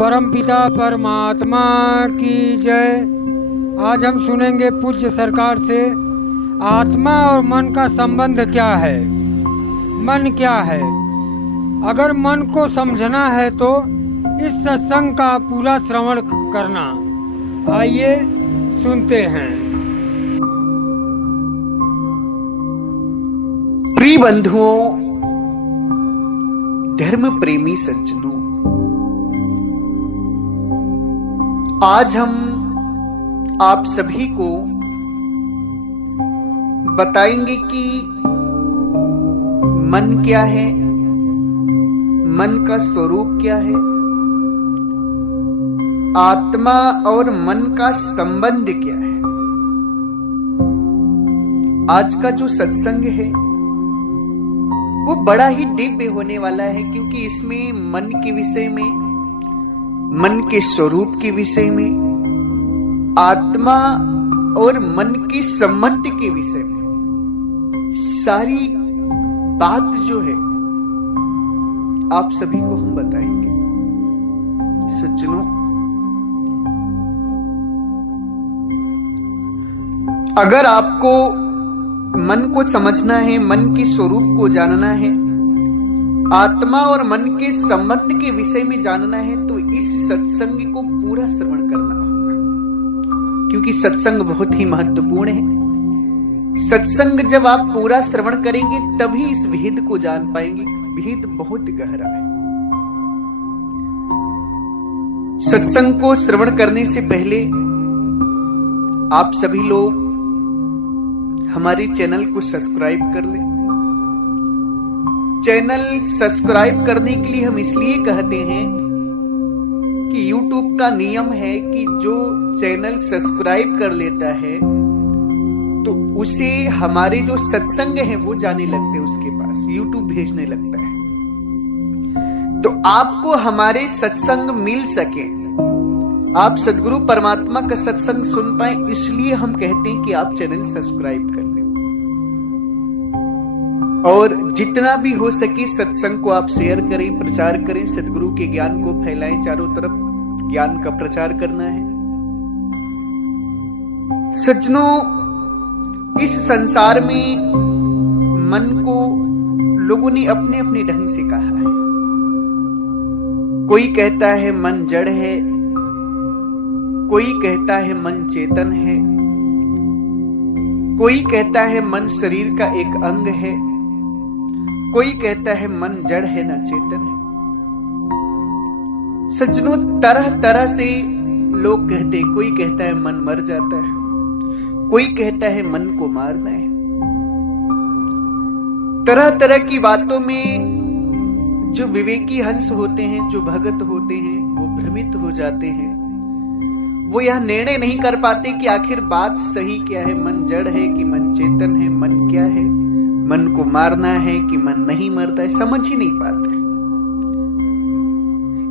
परमपिता परमात्मा की जय। आज हम सुनेंगे पूज्य सरकार से आत्मा और मन का संबंध क्या है, मन क्या है। अगर मन को समझना है तो इस सत्संग का पूरा श्रवण करना। आइए सुनते हैं। प्रिय बंधुओं, धर्म प्रेमी सज्जनों, आज हम आप सभी को बताएंगे कि मन क्या है, मन का स्वरूप क्या है, आत्मा और मन का संबंध क्या है। आज का जो सत्संग है वो बड़ा ही दिव्य होने वाला है, क्योंकि इसमें मन के विषय में, मन के स्वरूप के विषय में, आत्मा और मन के संबंध के विषय में सारी बात जो है आप सभी को हम बताएंगे। सज्जनों, अगर आपको मन को समझना है, मन के स्वरूप को जानना है, आत्मा और मन के संबंध के विषय में जानना है, तो इस सत्संग को पूरा श्रवण करना होगा, क्योंकि सत्संग बहुत ही महत्वपूर्ण है। सत्संग जब आप पूरा श्रवण करेंगे तभी इस भेद को जान पाएंगे। भेद बहुत गहरा है। सत्संग को श्रवण करने से पहले आप सभी लोग हमारे चैनल को सब्सक्राइब कर लें। चैनल सब्सक्राइब करने के लिए हम इसलिए कहते हैं कि YouTube का नियम है कि जो चैनल सब्सक्राइब कर लेता है तो उसे हमारे जो सत्संग है वो जाने लगते हैं, उसके पास YouTube भेजने लगता है। तो आपको हमारे सत्संग मिल सके, आप सद्गुरु परमात्मा का सत्संग सुन पाए, इसलिए हम कहते हैं कि आप चैनल सब्सक्राइब कर लें। और जितना भी हो सके सत्संग को आप शेयर करें, प्रचार करें, सद्गुरु के ज्ञान को फैलाएं, चारों तरफ ज्ञान का प्रचार करना है। सज्जनों, इस संसार में मन को लोगों ने अपने अपने ढंग से कहा है। कोई कहता है मन जड़ है, कोई कहता है मन चेतन है, कोई कहता है मन शरीर का एक अंग है, कोई कहता है मन जड़ है ना चेतन है। सज्जनों, तरह तरह से लोग कहते हैं। कोई कहता है मन मर जाता है, कोई कहता है मन को मारना है। तरह तरह की बातों में जो विवेकी हंस होते हैं, जो भगत होते हैं, वो भ्रमित हो जाते हैं। वो यह निर्णय नहीं कर पाते कि आखिर बात सही क्या है, मन जड़ है कि मन चेतन है, मन क्या है, मन को मारना है कि मन नहीं मरता है, समझ ही नहीं पाते।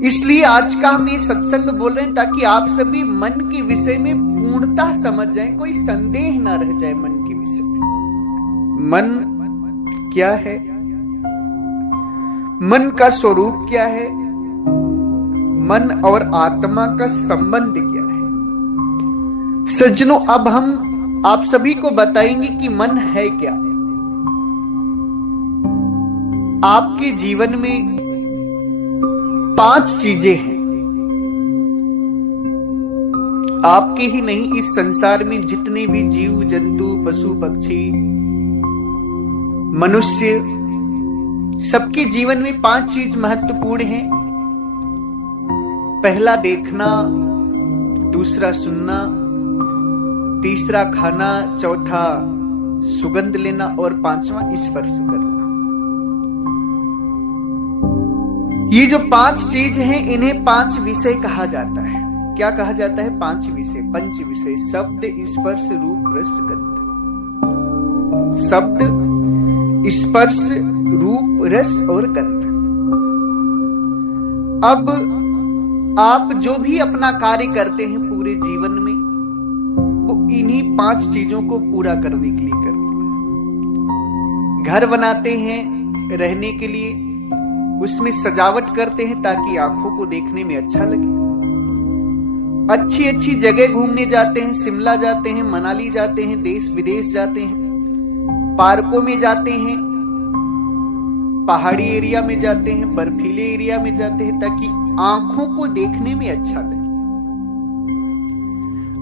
इसलिए आज का हम ये सत्संग बोल रहे हैं ताकि आप सभी मन के विषय में पूर्णतः समझ जाएं, कोई संदेह ना रह जाए मन के विषय में। मन क्या है, मन का स्वरूप क्या है, मन और आत्मा का संबंध क्या है। सज्जनों, अब हम आप सभी को बताएंगे कि मन है क्या। आपके जीवन में 5 चीजें हैं। आपके ही नहीं, इस संसार में जितने भी जीव जंतु, पशु पक्षी, मनुष्य, सबके जीवन में 5 चीज महत्वपूर्ण हैं। पहला देखना, दूसरा सुनना, तीसरा खाना, चौथा सुगंध लेना और 5वां स्पर्श करना। ये जो 5 चीज हैं, इन्हें 5 विषय कहा जाता है। क्या कहा जाता है? 5 विषय, पंच विषय: शब्द, स्पर्श, रूप, रस, गंध। शब्द, स्पर्श, रूप, रस और गंध। अब आप जो भी अपना कार्य करते हैं पूरे जीवन में, वो इन्हीं 5 चीजों को पूरा करने के लिए करते हैं। घर बनाते हैं रहने के लिए, उसमें सजावट करते हैं ताकि आंखों को देखने में अच्छा लगे। अच्छी अच्छी जगह घूमने जाते हैं, शिमला जाते हैं, मनाली जाते हैं, देश विदेश जाते हैं, पार्कों में जाते हैं, पहाड़ी एरिया में जाते हैं, बर्फीले एरिया में जाते हैं, ताकि आंखों को देखने में अच्छा लगे।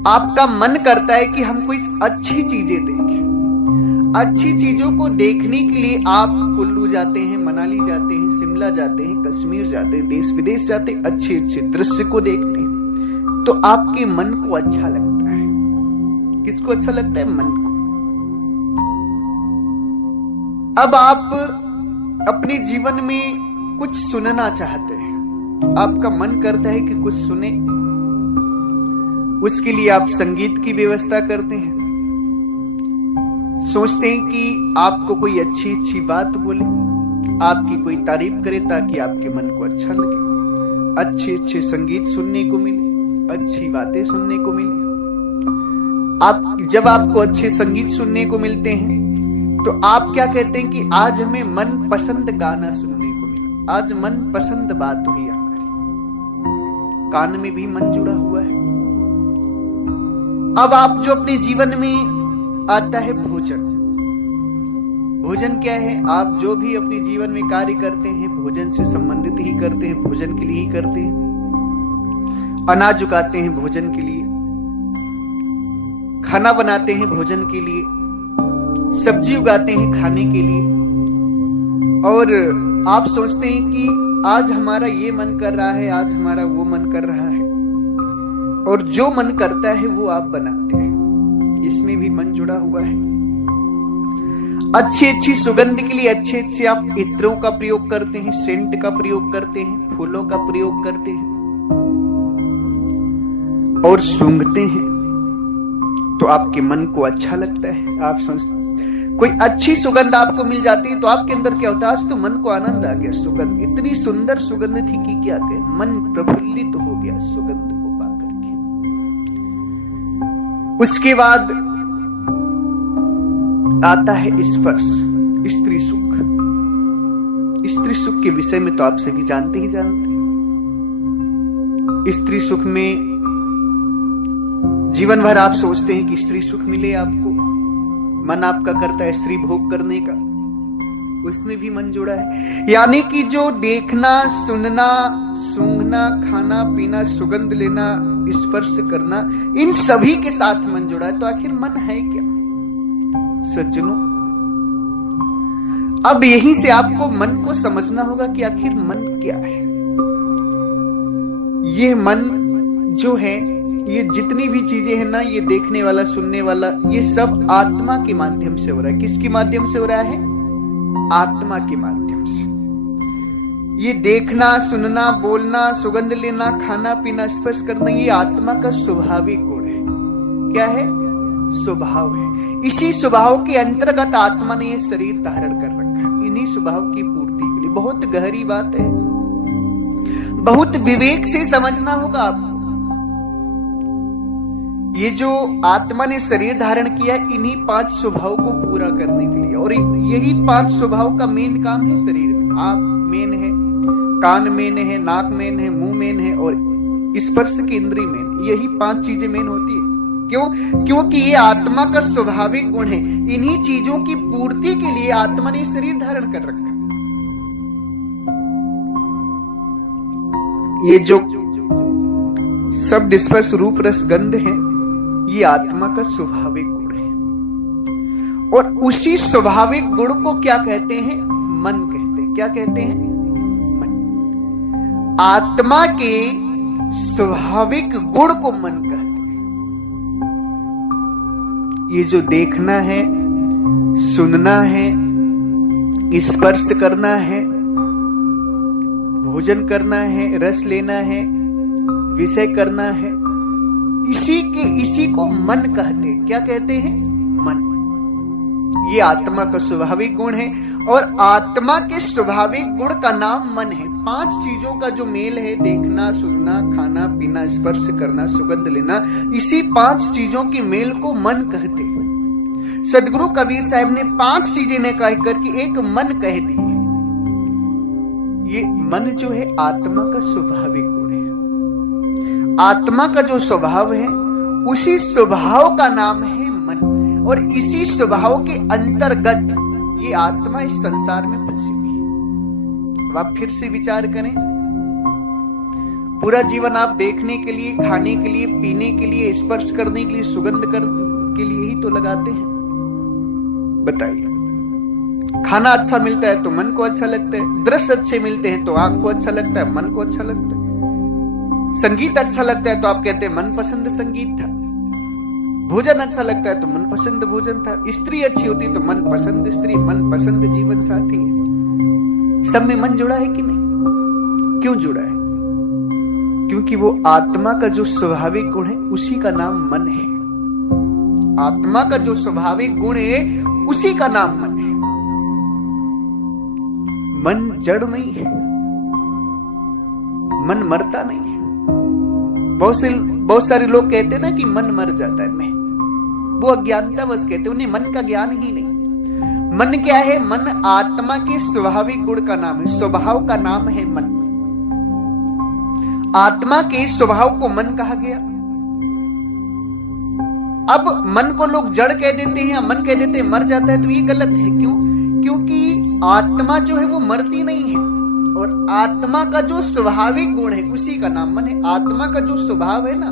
आपका मन करता है कि हम कुछ अच्छी चीजें देखें। अच्छी चीजों को देखने के लिए आप कुल्लू जाते हैं, मनाली जाते हैं, शिमला जाते हैं, कश्मीर जाते हैं, देश विदेश जाते हैं, अच्छे अच्छे दृश्य को देखते हैं, तो आपके मन को अच्छा लगता है। किसको अच्छा लगता है? मन को। अब आप अपने जीवन में कुछ सुनना चाहते हैं, आपका मन करता है कि कुछ सुने, उसके लिए आप संगीत की व्यवस्था करते हैं। सोचते हैं कि आपको कोई अच्छी अच्छी बात बोले, आपकी कोई तारीफ करे, ताकि आपके मन को अच्छा लगे, अच्छे अच्छे संगीत सुनने को मिले, अच्छी बातें सुनने को मिले। जब आपको अच्छे संगीत सुनने को मिलते हैं तो आप क्या कहते हैं कि आज हमें मन पसंद गाना सुनने को मिला, आज मन पसंद बात हुई हमारी। कान में भी मन जुड़ा हुआ है। अब आप जो अपने जीवन में आता है भोजन। भोजन क्या है? आप जो भी अपने जीवन में कार्य करते हैं भोजन से संबंधित ही करते हैं, भोजन के लिए ही करते हैं। अनाज उगाते हैं भोजन के लिए, खाना बनाते हैं भोजन के लिए, सब्जी उगाते हैं खाने के लिए। और आप सोचते हैं कि आज हमारा ये मन कर रहा है, आज हमारा वो मन कर रहा है, और जो मन करता है वो आप बनाते हैं। इसमें भी मन जुड़ा हुआ है। अच्छी अच्छी सुगंध के लिए अच्छे अच्छे आप इत्रों का प्रयोग करते हैं, सेंट का प्रयोग करते हैं, फूलों का प्रयोग करते हैं और सूंघते हैं, तो आपके मन को अच्छा लगता है। आप सोचते कोई अच्छी सुगंध आपको मिल जाती है तो आपके अंदर क्या होता है? आज तो मन को आनंद आ गया, सुगंध इतनी सुंदर सुगंध थी कि क्या कहे, मन प्रफुल्लित हो गया सुगंध को पाकर के। उसके बाद आता है स्पर्श, स्त्री सुख। स्त्री सुख के विषय में तो आप सभी जानते ही जानते हैं। स्त्री सुख में जीवन भर आप सोचते हैं कि स्त्री सुख मिले आपको, मन आपका करता है स्त्री भोग करने का, उसमें भी मन जुड़ा है। यानी कि जो देखना, सुनना, सूंघना, खाना पीना, सुगंध लेना, स्पर्श करना, इन सभी के साथ मन जुड़ा है। तो आखिर मन है क्या सज्जनों? अब यहीं से आपको मन को समझना होगा कि आखिर मन क्या है। ये मन जो है, ये जितनी भी चीजें हैं ना, ये देखने वाला, सुनने वाला, ये सब आत्मा के माध्यम से हो रहा है। किसके माध्यम से हो रहा है? आत्मा के माध्यम से। ये देखना, सुनना, बोलना, सुगंध लेना, खाना पीना, स्पर्श करना, ये आत्मा का स्वाभाविक गुण है। क्या है? स्वभाव है। इसी स्वभाव के अंतर्गत आत्मा ने ये शरीर धारण कर रखा है, इन्हीं स्वभाव की पूर्ति के लिए। बहुत गहरी बात है, बहुत विवेक से समझना होगा आपको। ये जो आत्मा ने शरीर धारण किया है, इन्हीं 5 स्वभाव को पूरा करने के लिए, और यही 5 स्वभाव का मेन काम है शरीर में। आंख मेन है, कान मेन है, नाक मेन है, मुंह मेन है, और स्पर्श की इंद्रिय मेन। यही 5 चीजें मेन होती है। क्यों? क्योंकि ये आत्मा का स्वाभाविक गुण है। इन्हीं चीजों की पूर्ति के लिए आत्मा ने शरीर धारण कर रखा। ये जो शब्द, स्पर्श, रूप, रस, गंध है, ये आत्मा का स्वाभाविक गुण है। और उसी स्वाभाविक गुण को क्या कहते हैं? मन कहते हैं। क्या कहते हैं? मन। आत्मा के स्वाभाविक गुण को मन कहते हैं। ये जो देखना है, सुनना है, स्पर्श करना है, भोजन करना है, रस लेना है, विषय करना है, इसी को मन कहते हैं। क्या कहते हैं? मन। ये आत्मा का स्वाभाविक गुण है, और आत्मा के स्वाभाविक गुण का नाम मन है। 5 चीजों का जो मेल है, देखना, सुनना, खाना पीना, स्पर्श करना, सुगंध लेना, इसी 5 चीजों के मेल को मन कहते हैं। सदगुरु कबीर साहब ने 5 चीजें ने कह करके एक मन कह दी। ये मन जो है आत्मा का स्वाभाविक गुण है, आत्मा का जो स्वभाव है उसी स्वभाव का नाम है मन, और इसी स्वभाव के अंतर्गत ये आत्मा इस संसार में फंसी हुई है। अब आप फिर से विचार करें, पूरा जीवन आप देखने के लिए, खाने के लिए, पीने के लिए, स्पर्श करने के लिए, सुगंध के लिए ही तो लगाते हैं। बताइए, खाना अच्छा मिलता है तो मन को अच्छा लगता है, दृश्य अच्छे मिलते हैं तो आंख को अच्छा लगता है, मन को अच्छा लगता है, संगीत अच्छा लगता है तो आप कहते हैं मनपसंद संगीत था, भोजन अच्छा लगता है तो मनपसंद भोजन था, स्त्री अच्छी होती तो मनपसंद स्त्री, मनपसंद जीवन साथी है। सब में मन जुड़ा है कि नहीं? क्यों जुड़ा है? क्योंकि वो आत्मा का जो स्वाभाविक गुण है उसी का नाम मन है। आत्मा का जो स्वाभाविक गुण है उसी का नाम मन है। मन जड़ नहीं है, मन मरता नहीं है। बहुत सारे लोग कहते हैं ना कि मन मर जाता है। नहीं, वो अज्ञानता बस कहते हैं, उन्हें मन का ज्ञान ही नहीं। मन क्या है? मन आत्मा के स्वाभाविक गुण का नाम है, स्वभाव का नाम है मन। आत्मा के स्वभाव को मन कहा गया। अब मन को लोग जड़ कह देते हैं या मन कह देते हैं मर जाता है, तो ये गलत है। क्यों? क्योंकि आत्मा जो है वो मरती नहीं है, और आत्मा का जो स्वाभाविक गुण है उसी का नाम मन है। आत्मा का जो स्वभाव है ना,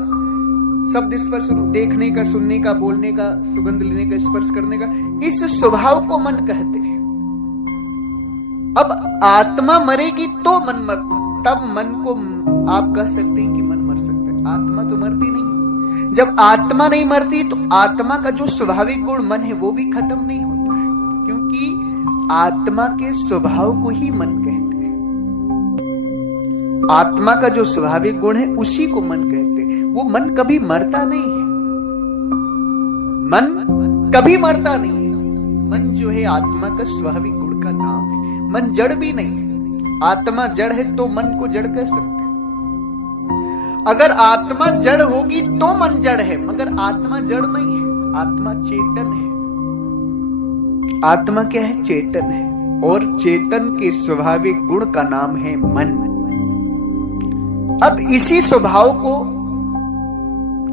शब्द स्पर्श, देखने का, सुनने का, बोलने का, सुगंध लेने का, स्पर्श करने का, इस स्वभाव को मन कहते हैं। अब आत्मा मरेगी तो मन मर, तब मन को आप कह सकते हैं कि मन मर सकता है। आत्मा तो मरती नहीं। जब आत्मा नहीं मरती तो आत्मा का जो स्वाभाविक गुण मन है वो भी खत्म नहीं होता है, क्योंकि आत्मा के स्वभाव को ही मन कहते हैं। आत्मा का जो स्वाभाविक गुण है उसी को मन कहते हैं। वो मन कभी मरता नहीं है। मन कभी मरता नहीं है। मन जो है आत्मा का स्वाभाविक गुण का नाम है। मन जड़ भी नहीं है। आत्मा जड़ है तो मन को जड़ कह सकते हैं। अगर आत्मा जड़ होगी तो मन जड़ है, मगर आत्मा जड़ नहीं है। आत्मा चेतन है। आत्मा क्या है? चेतन है, और चेतन के स्वाभाविक गुण का नाम है मन। अब इसी स्वभाव को,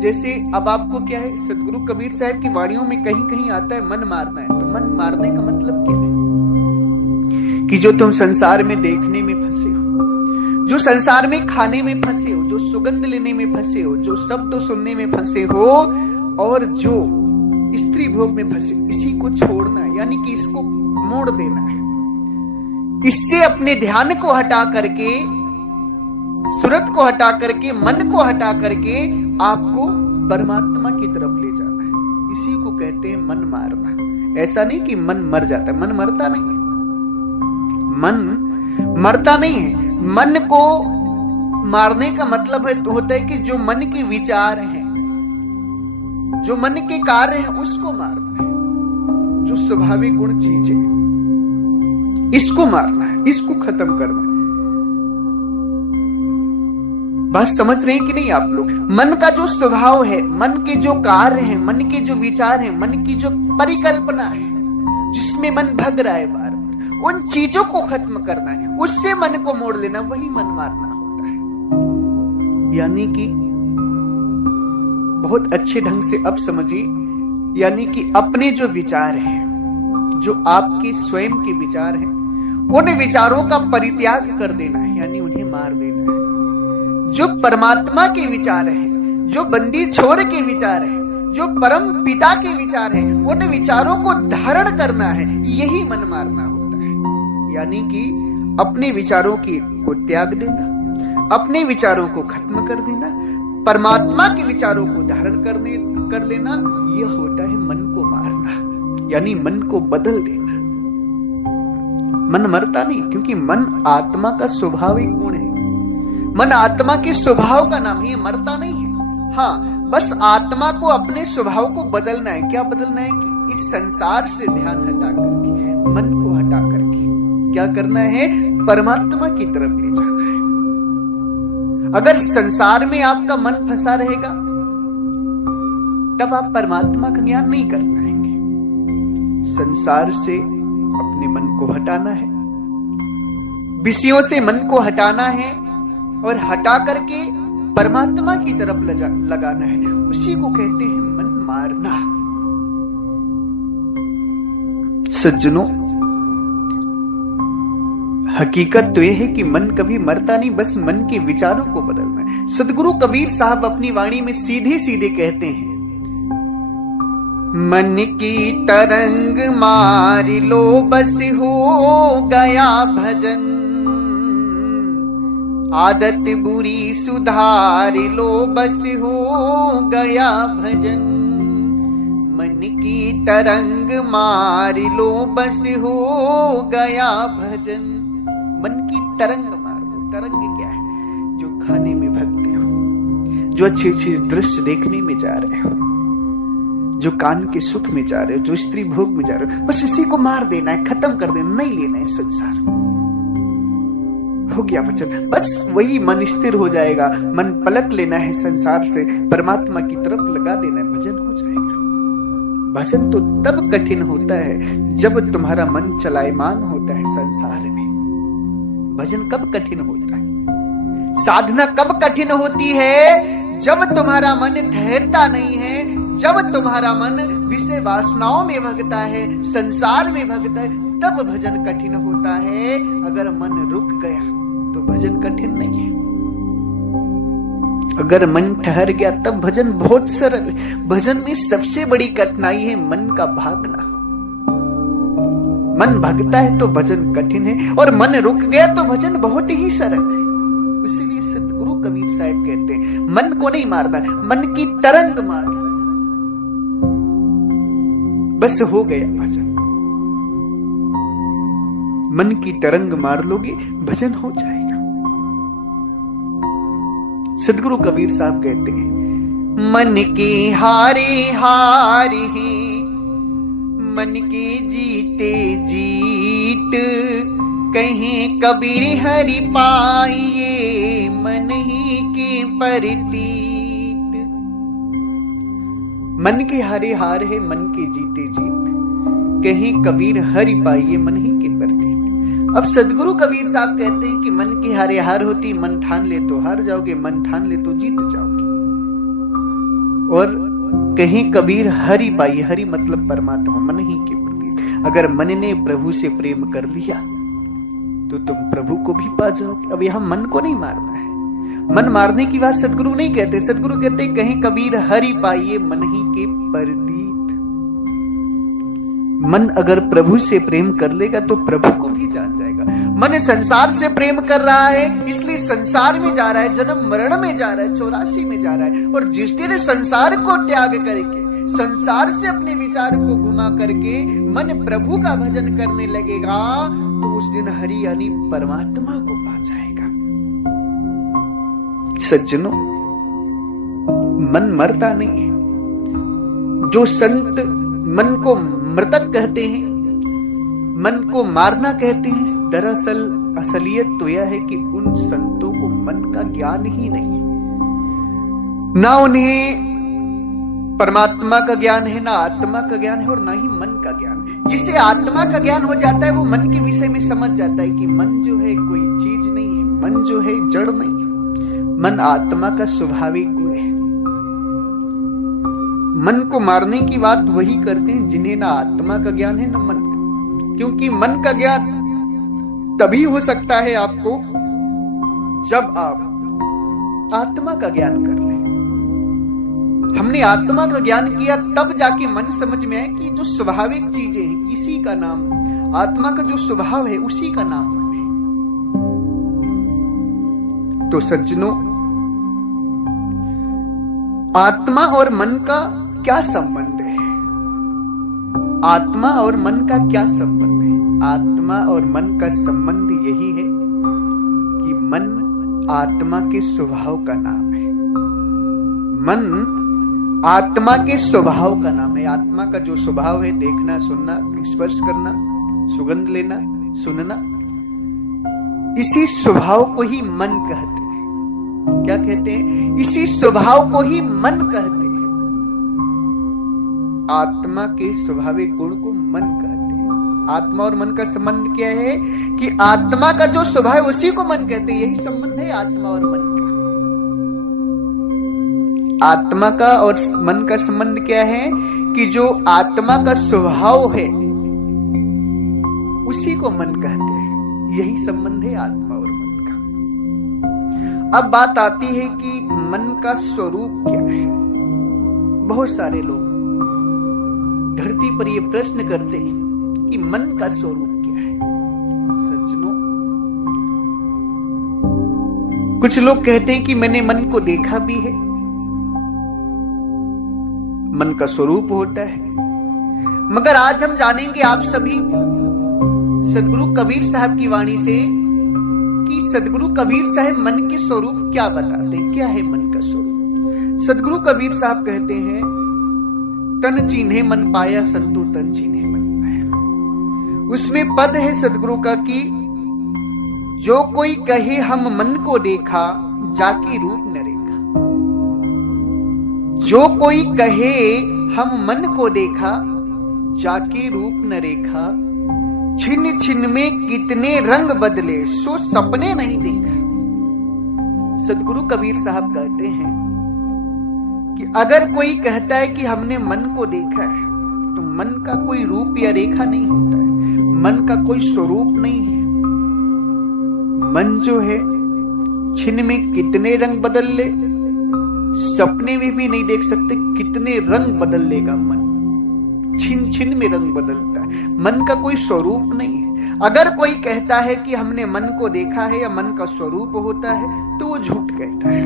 जैसे अब आपको क्या है, सतगुरु कबीर साहब की वाणियों में कहीं कहीं आता है मन मारना है। तो मन मारने का मतलब क्या है? कि जो तुम संसार में देखने में फंसे हो, जो संसार में खाने में फंसे हो, जो सुगंध लेने में फंसे हो, जो शब्द सुनने में फंसे हो, और जो स्त्री भोग में फंसे, इसी को छोड़ना है, यानी कि इसको मोड़ देना है। इससे अपने ध्यान को हटा करके, सूरत को हटा करके, मन को हटा करके आपको परमात्मा की तरफ ले जाना है। इसी को कहते हैं मन मारना। ऐसा नहीं कि मन मर जाता है, मन मरता नहीं है। मन मरता नहीं है। मन को मारने का मतलब है होता है कि जो मन के विचार हैं, जो मन के कार्य हैं, उसको मारना है। जो स्वाभाविक गुण चीजें, इसको मारना है, इसको खत्म करना है। बात समझ रहे हैं कि नहीं आप लोग? मन का जो स्वभाव है, मन के जो कार्य हैं, मन के जो विचार हैं, मन की जो परिकल्पना है, जिसमें मन भग रहा है बार, उन चीजों को खत्म करना है, उससे मन को मोड़ लेना, वही मन मारना होता है। यानी कि बहुत अच्छे ढंग से अब समझिए, यानी कि अपने जो विचार हैं, जो आपके स्वयं के विचार हैं, उन विचारों का परित्याग कर देना है, यानी उन्हें मार देना है। जो परमात्मा के विचार हैं, जो बंदी छोर के विचार हैं, जो परम पिता के विचार हैं, उन विचारों को धारण करना है, यही मन मारना होता है। यानी कि अपने विचारों को त्याग देना, अपने विचारों को खत्म कर देना, परमात्मा के विचारों को धारण कर लेना, यह होता है मन को मारना, यानी मन को बदल देना। मन मरता नहीं, क्योंकि मन आत्मा का स्वाभाविक गुण है। मन आत्मा के स्वभाव का नाम है, मरता नहीं है। हाँ, बस आत्मा को अपने स्वभाव को बदलना है। क्या बदलना है? कि इस संसार से ध्यान हटा करके, मन को हटा करके क्या करना है? परमात्मा की तरफ ले जाना है। अगर संसार में आपका मन फंसा रहेगा, तब आप परमात्मा का ज्ञान नहीं कर पाएंगे। संसार से अपने मन को हटाना है, विषयों से मन को हटाना है, और हटा करके परमात्मा की तरफ लगाना है, उसी को कहते हैं मन मारना। सज्जनों, हकीकत तो यह है कि मन कभी मरता नहीं, बस मन के विचारों को बदलना है। सदगुरु कबीर साहब अपनी वाणी में सीधे सीधे कहते हैं, मन की तरंग मार लो बस हो गया भजन, आदत बुरी सुधार लो बस हो गया भजन, मन की तरंग मार लो बस हो गया भजन। मन की तरंग मार लो। तरंग क्या है? जो खाने में भगते हो, जो अच्छे अच्छे दृश्य देखने में जा रहे हो, जो कान के सुख में जा रहे हो, जो स्त्री भोग में जा रहे हो, बस इसी को मार देना है, खत्म कर देना, नहीं लेना है संसार। हो गया वचन, बस वही मन स्थिर हो जाएगा। मन पलट लेना है संसार से, परमात्मा की तरफ लगा देना है, भजन हो जाएगा। भजन तो तब कठिन होता है जब तुम्हारा मन चलायमान होता है संसार में। भजन कब कठिन होता है? साधना कब कठिन होती है? जब तुम्हारा मन ठहरता नहीं है, जब तुम्हारा मन विषय वासनाओं में भगता है, संसार में भगता है, तब भजन कठिन होता है। अगर मन रुक गया तो भजन कठिन नहीं है। अगर मन ठहर गया तब भजन बहुत सरल है। भजन में सबसे बड़ी कठिनाई है मन का भागना। मन भागता है तो भजन कठिन है, और मन रुक गया तो भजन बहुत ही सरल है। इसीलिए सदगुरु कबीर साहब कहते हैं, मन को नहीं मारना, मन की तरंग मारना, बस हो गया भजन। मन की तरंग मार लोगे, भजन हो जाएगा। सदगुरु कबीर साहब कहते हैं, मन के हारे हार हैं, मन के जीते जीत, कहें कबीर हरि पाइए मन ही के परतीत। मन के हारे हार है, मन के जीते जीत, कहें कबीर हरि पाइए मन ही के परतीत। अब सदगुरु कबीर साहब कहते हैं कि मन की हारे हार होती, मन ठान ले तो हार जाओगे, मन ठान ले तो जीत जाओगे। और कहीं कबीर हरि पाइए, हरि मतलब परमात्मा, मन ही के प्रति। अगर मन ने प्रभु से प्रेम कर लिया तो तुम प्रभु को भी पा जाओगे। अब यहां मन को नहीं मारना है। मन मारने की बात सदगुरु नहीं कहते। सदगुरु कहते कहीं कबीर हरि पाइए मन ही के परतीत। मन अगर प्रभु से प्रेम कर लेगा तो प्रभु को भी जान जाएगा। मन संसार से प्रेम कर रहा है, इसलिए संसार में जा रहा है, जन्म मरण में जा रहा है, 84 में जा रहा है। और जिस दिन संसार को त्याग करके, संसार से अपने विचार को घुमा करके मन प्रभु का भजन करने लगेगा तो उस दिन हरि यानी परमात्मा को पा जाएगा। सज्जनों, मन मरता नहीं है। जो संत मन को मृतक कहते हैं, मन को मारना कहते हैं, दरअसल असलियत तो यह है कि उन संतों को मन का ज्ञान ही नहीं है। ना उन्हें परमात्मा का ज्ञान है, ना आत्मा का ज्ञान है, और ना ही मन का ज्ञान। जिसे आत्मा का ज्ञान हो जाता है वो मन के विषय में समझ जाता है कि मन जो है कोई चीज नहीं है, मन जो है जड़ नहीं है, मन आत्मा का स्वाभाविक गुण है। मन को मारने की बात वही करते हैं जिन्हें ना आत्मा का ज्ञान है ना मन का। क्योंकि मन का ज्ञान तभी हो सकता है आपको जब आप आत्मा का ज्ञान कर लें। हमने आत्मा का ज्ञान किया तब जाके मन समझ में आए कि जो स्वाभाविक चीजें हैं इसी का नाम, आत्मा का जो स्वभाव है उसी का नाम मन है। तो सज्जनों, आत्मा और मन का क्या संबंध है? आत्मा और मन का क्या संबंध है? आत्मा और मन का संबंध यही है कि मन आत्मा के स्वभाव का नाम है। मन आत्मा के स्वभाव का नाम है। आत्मा का जो स्वभाव है, देखना, सुनना, स्पर्श करना, सुगंध लेना, सुनना, इसी स्वभाव को ही मन कहते हैं। क्या कहते हैं? इसी स्वभाव को ही मन कहते हैं। आत्मा के स्वाभाविक गुण को मन कहते हैं। आत्मा और मन का संबंध क्या है कि आत्मा का जो स्वभाव है उसी को मन कहते हैं। यही संबंध है आत्मा और मन का। आत्मा का और मन का संबंध क्या है कि जो आत्मा का स्वभाव है उसी को मन कहते हैं। यही संबंध है आत्मा और मन का। अब बात आती है कि मन का स्वरूप क्या है। बहुत सारे लोग धरती पर यह प्रश्न करते हैं कि मन का स्वरूप क्या है। सज्जनों, कुछ लोग कहते हैं कि मैंने मन को देखा भी है, मन का स्वरूप होता है। मगर आज हम जानेंगे आप सभी सदगुरु कबीर साहब की वाणी से कि सदगुरु कबीर साहब मन के स्वरूप क्या बताते हैं। क्या है मन का स्वरूप? सदगुरु कबीर साहब कहते हैं, तन चीन्हे मन पाया संतु तन चीन्हे मन पाया। उसमें पद है सदगुरु का कि जो कोई कहे हम मन को देखा जाके रूप न रेखा। जो कोई कहे हम मन को देखा जाके रूप न रेखा। छिन्न छिन्न में कितने रंग बदले सो सपने नहीं देखा। सदगुरु कबीर साहब कहते हैं कि अगर कोई कहता है कि हमने मन को देखा है तो मन का कोई रूप या रेखा नहीं होता है, मन का कोई स्वरूप नहीं है। मन जो है छिन्न में कितने रंग बदल ले, सपने में भी नहीं देख सकते कितने रंग बदल लेगा मन। छिन छिन में रंग बदलता है, मन का कोई स्वरूप नहीं है। अगर कोई कहता है कि हमने मन को देखा है या मन का स्वरूप होता है तो वो झूठ कहता है।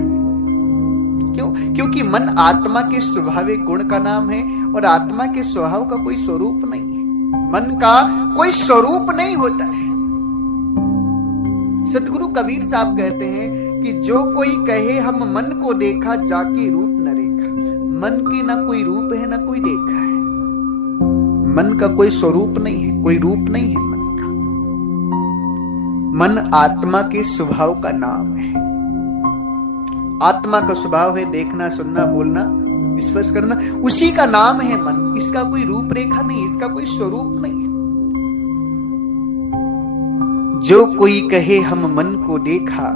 क्यों? क्योंकि मन आत्मा के स्वाभाविक गुण का नाम है और आत्मा के स्वभाव का कोई स्वरूप नहीं है। मन का कोई स्वरूप नहीं होता है। सदगुरु कबीर साहब कहते हैं कि जो कोई कहे हम मन को देखा जाके रूप न रेखा। मन की ना कोई रूप है ना कोई रेखा है। मन का कोई स्वरूप नहीं है, कोई रूप नहीं है मन का। मन आत्मा के स्वभाव का नाम है। आत्मा का स्वभाव है देखना, सुनना, बोलना, स्पर्श करना, उसी का नाम है मन। इसका कोई रूपरेखा नहीं, इसका कोई स्वरूप नहीं है। जो कोई कहे हम मन को देखा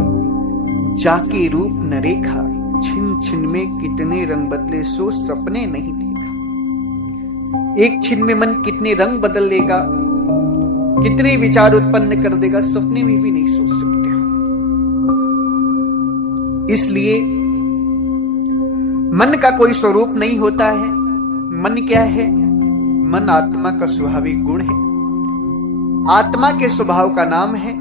जाके रूप न रेखा। छिन छिन में कितने रंग बदले सो सपने नहीं देखा। एक छिन में मन कितने रंग बदल लेगा, कितने विचार उत्पन्न कर देगा, सपने में भी नहीं सोच सकते हो। इसलिए मन का कोई स्वरूप नहीं होता है। मन क्या है? मन आत्मा का स्वाभाविक गुण है, आत्मा के स्वभाव का नाम है।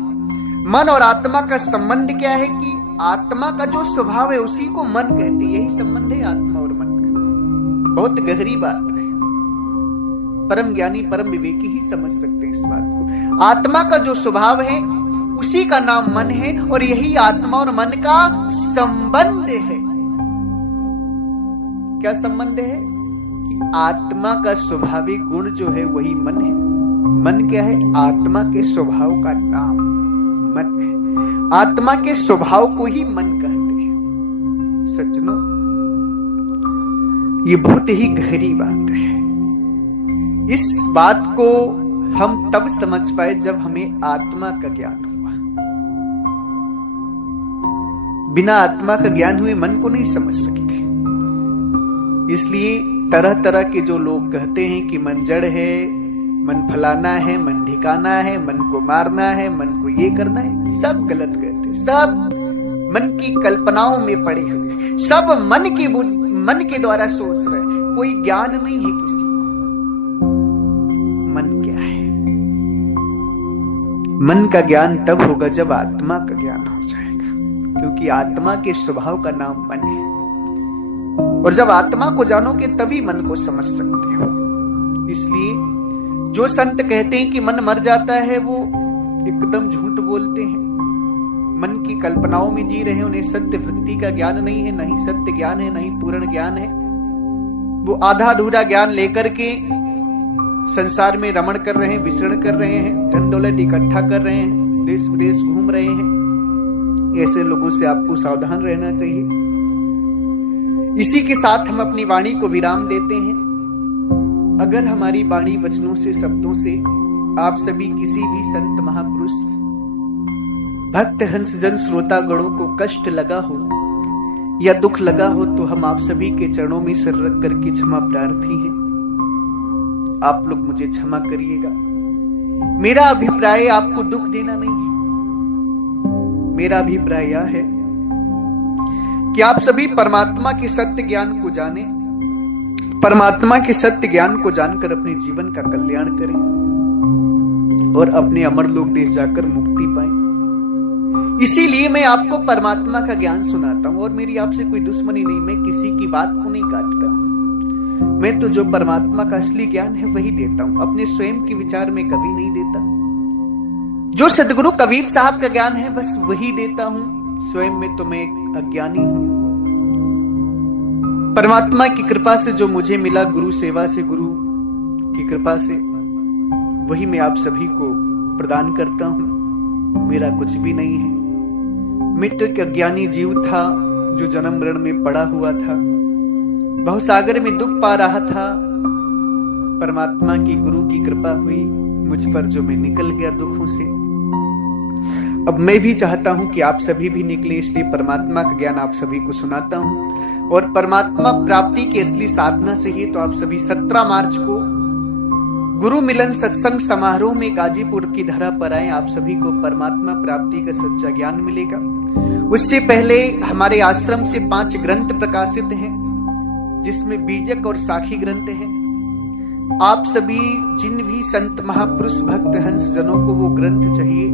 मन और आत्मा का संबंध क्या है कि आत्मा का जो स्वभाव है उसी को मन कहते हैं। यही संबंध है आत्मा और मन का। बहुत गहरी बात है, परम ज्ञानी परम विवेकी ही समझ सकते हैं इस बात को। आत्मा का जो स्वभाव है उसी का नाम मन है और यही आत्मा और मन का संबंध है। क्या संबंध है? कि आत्मा का स्वाभाविक गुण जो है वही मन है। मन क्या है? आत्मा के स्वभाव का नाम मन है। आत्मा के स्वभाव को ही मन कहते हैं। सज्जनों, ये बहुत ही गहरी बात है। इस बात को हम तब समझ पाए जब हमें आत्मा का ज्ञान हुआ। बिना आत्मा का ज्ञान हुए मन को नहीं समझ सकते। इसलिए तरह तरह के जो लोग कहते हैं कि मन जड़ है, मन फलाना है, मन ढिकाना है, मन को मारना है, मन को ये करना है, सब गलत कहते हैं। सब मन की कल्पनाओं में पड़े हुए, सब मन के द्वारा सोच रहे, कोई ज्ञान नहीं है किसी को। मन क्या है? मन का ज्ञान तब होगा जब आत्मा का ज्ञान हो जाएगा, क्योंकि आत्मा के स्वभाव का नाम मन है। और जब आत्मा को जानोगे तभी मन को समझ सकते हो। इसलिए जो संत कहते हैं कि मन मर जाता है वो एकदम झूठ बोलते हैं। मन की कल्पनाओं में जी रहे हैं, उन्हें सत्य भक्ति का ज्ञान नहीं है, नहीं सत्य ज्ञान है, नहीं पूर्ण ज्ञान है। वो आधा अधूरा ज्ञान लेकर के संसार में रमण कर रहे हैं, विचरण कर रहे हैं, धन दौलत इकट्ठा कर रहे हैं, देश विदेश घूम रहे हैं। ऐसे लोगों से आपको सावधान रहना चाहिए। इसी के साथ हम अपनी वाणी को विराम देते हैं। अगर हमारी वाणी वचनों से, शब्दों से आप सभी किसी भी संत महापुरुष, भक्त हंस जन श्रोता गणों को कष्ट लगा हो या दुख लगा हो तो हम आप सभी के चरणों में सिर रख करके क्षमा प्रार्थी हैं। आप लोग मुझे क्षमा करिएगा। मेरा अभिप्राय आपको दुख देना नहीं है। मेरा अभिप्राय यह है कि आप सभी परमात्मा के सत्य ज्ञान को जाने, परमात्मा के सत्य ज्ञान को जानकर अपने जीवन का कल्याण करें और अपने अमर लोक देश जाकर मुक्ति पाएं। इसीलिए मैं आपको परमात्मा का ज्ञान सुनाता हूं और मेरी आपसे कोई दुश्मनी नहीं, मैं किसी की बात को नहीं काटता। मैं तो जो परमात्मा का असली ज्ञान है वही देता हूं, अपने स्वयं के विचार में कभी नहीं देता। जो सदगुरु कबीर साहब का ज्ञान है बस वही देता हूं। स्वयं में तो मैं एक अज्ञानी हूं। परमात्मा की कृपा से जो मुझे मिला, गुरु सेवा से, गुरु की कृपा से, वही मैं आप सभी को प्रदान करता हूं। मेरा कुछ भी नहीं है। मैं तो एक अज्ञानी जीव था जो जन्म मरण में पड़ा हुआ था, बहुसागर में दुख पा रहा था। परमात्मा की, गुरु की कृपा हुई मुझ पर जो मैं निकल गया दुखों से। अब मैं भी चाहता हूं कि आप सभी भी निकले, इसलिए परमात्मा का ज्ञान आप सभी को सुनाता हूं। और परमात्मा प्राप्ति की असली साधना चाहिए तो आप सभी 17 मार्च को गुरु मिलन सत्संग समारोह में गाजीपुर की धरा पर आए। आप सभी को परमात्मा प्राप्ति का सच्चा ज्ञान मिलेगा। उससे पहले हमारे आश्रम से 5 ग्रंथ प्रकाशित हैं, जिसमें बीजक और साखी ग्रंथ हैं। आप सभी जिन भी संत महापुरुष भक्त हंस जनों को वो ग्रंथ चाहिए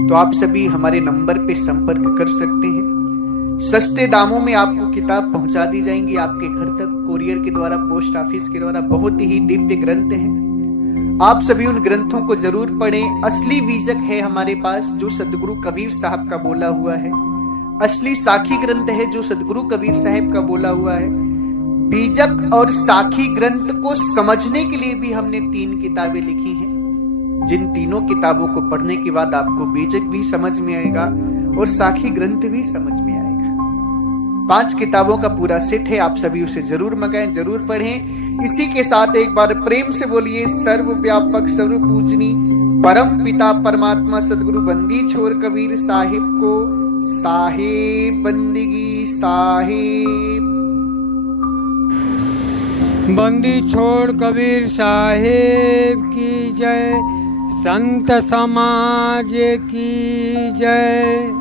तो आप सभी हमारे नंबर पे संपर्क कर सकते हैं। सस्ते दामों में आपको किताब पहुंचा दी जाएंगी आपके घर तक, कोरियर के द्वारा, पोस्ट ऑफिस के द्वारा। बहुत ही दिव्य ग्रंथ हैं। आप सभी उन ग्रंथों को जरूर पढ़ें। असली बीजक है हमारे पास जो सदगुरु कबीर साहब का बोला हुआ है। असली साखी ग्रंथ है जो सदगुरु कबीर साहब का बोला हुआ है। बीजक और साखी ग्रंथ को समझने के लिए भी हमने 3 किताबें लिखी हैं, जिन तीनों किताबों को पढ़ने के बाद आपको बीजक भी समझ में आएगा और साखी ग्रंथ भी समझ में आएगा। 5 किताबों का पूरा सेट है। आप सभी उसे जरूर मंगाएं, जरूर पढ़ें। इसी के साथ एक बार प्रेम से बोलिए, सर्वव्यापक सर्वपूजनी परम पिता परमात्मा सदगुरु बंदी छोड़ कबीर साहिब को साहेब बंदगी साहेब। बंदी छोड़ कबीर साहेब की जय, संत समाज की जय।